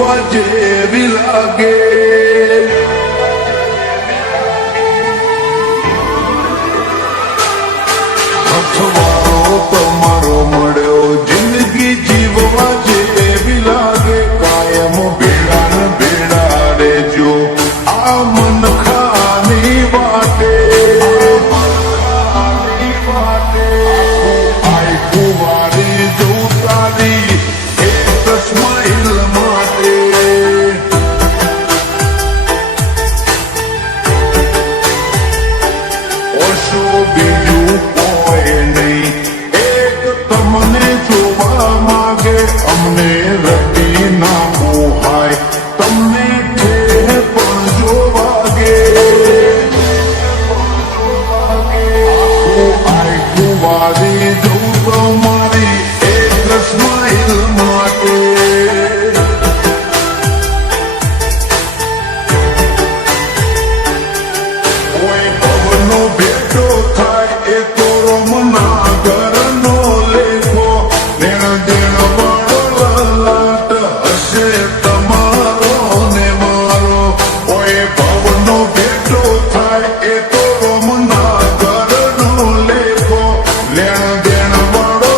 જીવવા જેવી લાગે. અથવારો તમારો મળ્યો જિંદગી જીવવા જેવી લાગે. કાયમ ભેડા ને ભેડા રેજો આ મન ખાની વાટે. આઈ કુવારી જોતારી એક સ્માઈલ માટે. ઓશો બીજું કોઈ નહીં, એક તમને જોવા માગે. અમને રટી ના મોહાય, તમને ઠેર પણ જોવાગે. આઈ કુવારી જોઉં તમારી એક સ્માઈલ માટે. કોઈ ભવનો ભેટો થાય એ તો રમના ઘરનો લેખો. દેણ દેણ વાળો લલાટ હશે તમારો ને મારો. કોઈ ભવનો ભેટો થાય એ તો રમના ઘરનો લેખો. લેણ દેણ વાળો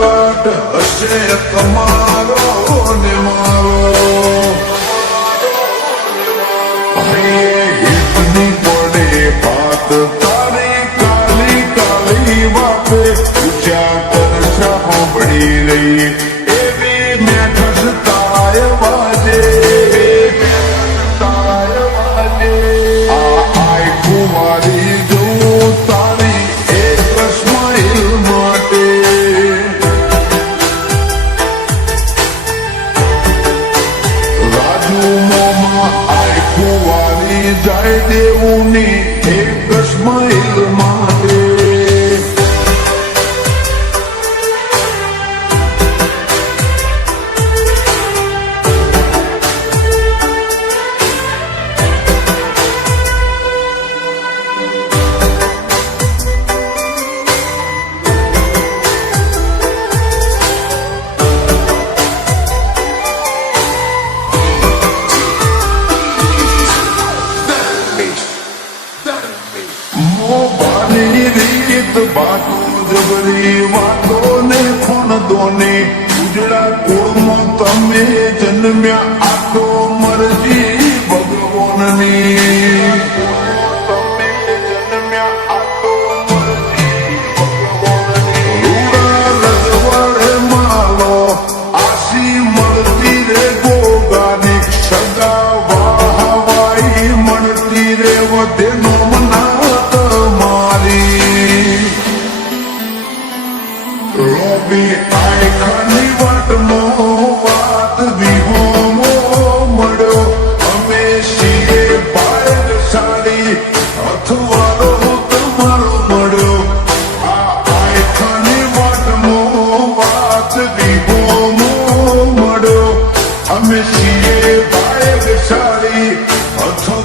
લલાટ હશે તમારો ને મારો. હિતની પડે વાત તારી કાલી કાલી વાપે. પૂછ્યા કરશા સાંભળી રહી એવી મેઠસ તાય વાજે. આ આઈ કુવારી જોઉં તારી એક સ્માઈલ માટે. રાજુ મોમાં આઈ કુવારી જાય દેવુની એક સ્માઈલ માટે. મોબાની રીત બાતો જબરી વાતો ને ખૂન દોને. ઉજળા કુળમાં તમે જન્મ્યા આ તો મરજી ભગવાનની. તમે જન્મ્યા આ તો મરજી ભગવાનની. રૂડા રજવાડે માલો આસી મળતી રે ગોગાની. સગા વાહવાઈ મળતી રે વધે નો મના. રોબી આઈ ખાની વાટનો વાત વિહોમો મળ્યો. અમે છીએ બાયર સાડી અથવારો તમારો મળ્યો. આ આઈ ખાની વાટનો વાત વિહોમો મળ્યો. અમે છીએ બાયર સાડી અથવા